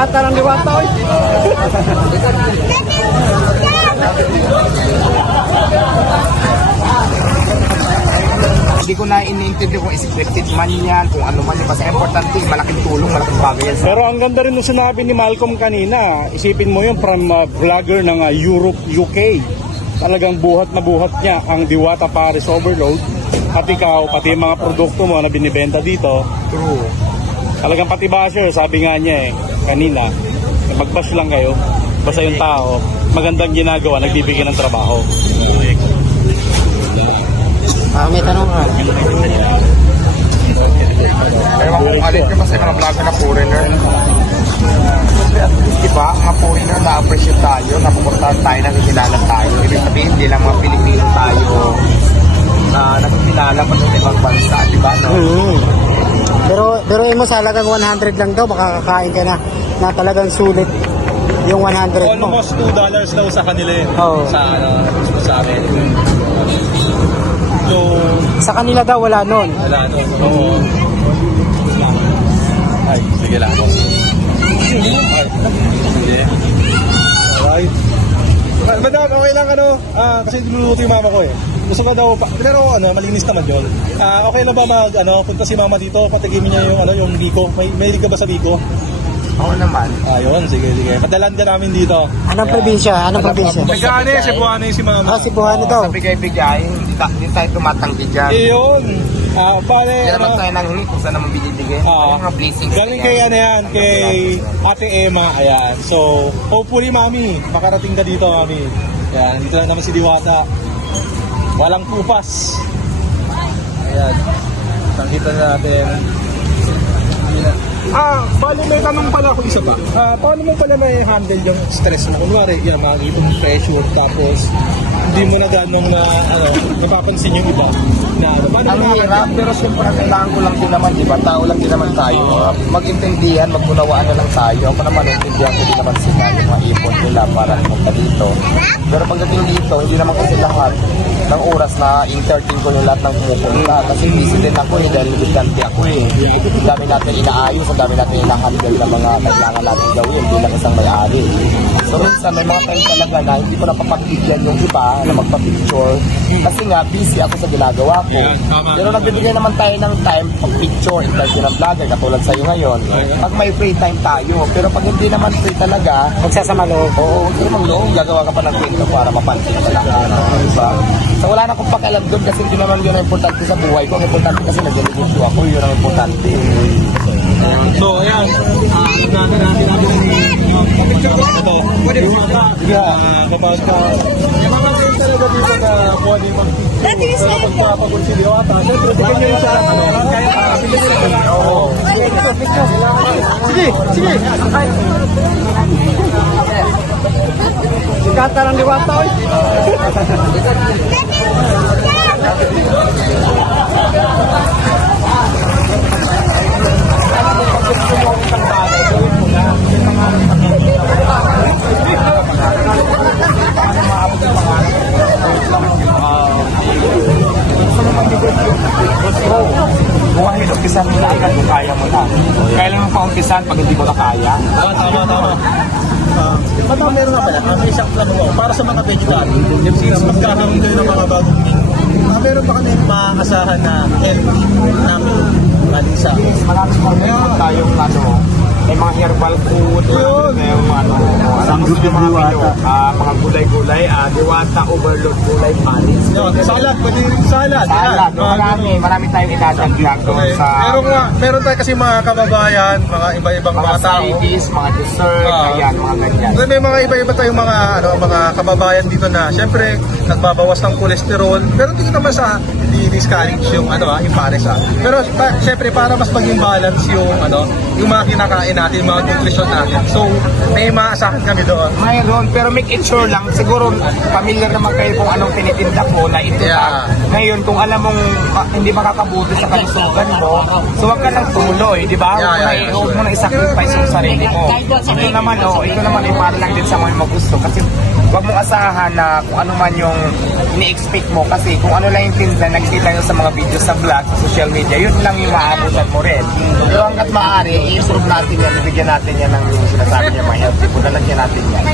Gata ng Diwata, oy. Hindi ko na iniintindi kung scripted man yan, kung ano man yan. Basta importante, malaking tulong, malaking bagay yan. Pero ang ganda rin nung sinabi ni Malcolm kanina, isipin mo yun from vlogger ng Europe, UK. Talagang buhat na buhat niya ang Diwata Paris Overload. At ikaw, pati yung mga produkto mo na binibenta dito. True. Talagang pati basher, sabi nga niya kanina, mag-bash lang kayo. Basta yung tao, magandang ginagawa, nagbibigay ng trabaho. May tanong ka. Ewan kung alin ka basta yung mga vlogger na foreigner. At least, diba, mga foreigner na-appreciate tayo, napupuntahan tayo, nakikilala tayo. Ibig sabihin, hindi lang mga Pilipino tayo nakikilala pa sa ibang bansa, diba, no? Pero mo sa halagang 100 lang daw, makakakain ka na talagang sulit yung 100 mo. Almost $2 daw sa kanila Oo. sa amin. So, Sa kanila daw wala nun. wala no. Oo. Ay, sige lang. Hindi. Alright. Madam, okay lang kasi niluluto yung mama ko Gusto ko daw, pero malinis naman yun. Okay lang ba punta si mama dito, patikimin niya yung biko? May ka ba sa biko? Oo naman. Ayun, sige. Padalan ka namin dito. Anong probinsya? Anong probinsya? Bigane, Cebuano yung si mama. Cebuano daw. Sa bigay-bigay, hindi tayo tumatanggi dyan. Iyon. Pare, Hindi naman tayo nanghingi kung saan naman binibigay. Mga blessings. galing kay yan, kay Ate Emma, ayan. So, hopefully, mami, makarating ka dito, mami. Ayan, dito lang naman si Diwata. Walang kupas. Ayan. Nakita natin. Bali, may tanong pala ako isa pa. Paano mo pala may handle yung stress mo? Kunwari, makikita pressure, tapos hindi mo na ganong napapansin yung iba. Ang hirap, pero siyempre kailangan ko lang din naman, diba? Tao lang din naman tayo. Mag-intindihan, mag-unawaan na lang tayo. Ako naman, intindihan ko din naman sila yung mga ipon nila para pumunta dito. Pero pagdating dito, hindi naman kasi lahat ng oras na entertain ko yung lahat ng pumupunta. Kasi busy din ako dahil bigante ako Ang dami natin inaayos, ang dami natin inahandle ng mga kailangan natin gawin bilang isang may-ari. So minsan may mga time talaga na hindi ko napapagbigyan yung iba na magpa-picture kasi nga busy ako sa ginagawa ko. Pero nagbibigay naman tayo ng time pag-picture, interview ng vlogger katulad sa'yo ngayon. Pag may free time tayo, pero pag hindi naman free talaga, Magsasama loob. oo, hindi naman loob, gagawa ka pa ng kwento para mapansin ka lang. Diba? So wala na akong pakialam doon kasi hindi naman yun ang importante sa buhay ko. Ang importante kasi nag-negosyo ako, yun ang importante. So, ayan. Ito. Kapag yung mga game talaga dito na pwede mag-picture pero pagpapagod si Diwata, syempre bigyan nyo yung siya Oo. Sige. Gata ng Diwata, oy. Buhay, umpisan mo na agad kung kaya mo na. Kailan mo pa umpisan pag hindi mo na kaya? Tama. Madam, meron nga pala, may isang plano mo para sa mga vegetarian. Since magkakaroon kayo ng mga bagong menu, meron ba kami maasahan na healthy namin galing sa Meron tayong may mga herbal food, may mga mga gulay-gulay, Diwata Overload Gulay Paris. salad, pwede rin salad. Salad, marami tayong idadagdag doon sa Meron tayo kasi mga kababayan, mga iba-ibang mga mga tao. sides, mga dessert, ayan, mga ganyan. May mga iba-iba tayong mga kababayan dito na syempre nagbabawas ng kolesterol, pero hindi naman sa hindi discourage yung yung pares Pero syempre para mas maging balance yung mga kinakain natin, mga nutrition natin. So may maasahan kami doon. Mayroon, pero make it sure lang, siguro familiar naman kayo kung anong tinitinda ko na ito Ngayon, kung alam mong hindi makakabuti sa kalusugan mo, so wag ka nang tuloy, di ba? Huwag mo na i-sacrifice yung sarili mo. Ito naman ay para lang din sa mga gusto kasi wag mong asahan na kung ano man yung ini-expect mo kasi kung ano lang yung tinda nakikita nyo sa mga video sa vlog, sa social media, yun lang yung maabutan mo rin. Pero hanggat maaari, i-improve natin yan, bibigyan natin yan ng yung sinasabi niya mga healthy food, lalagyan natin yan.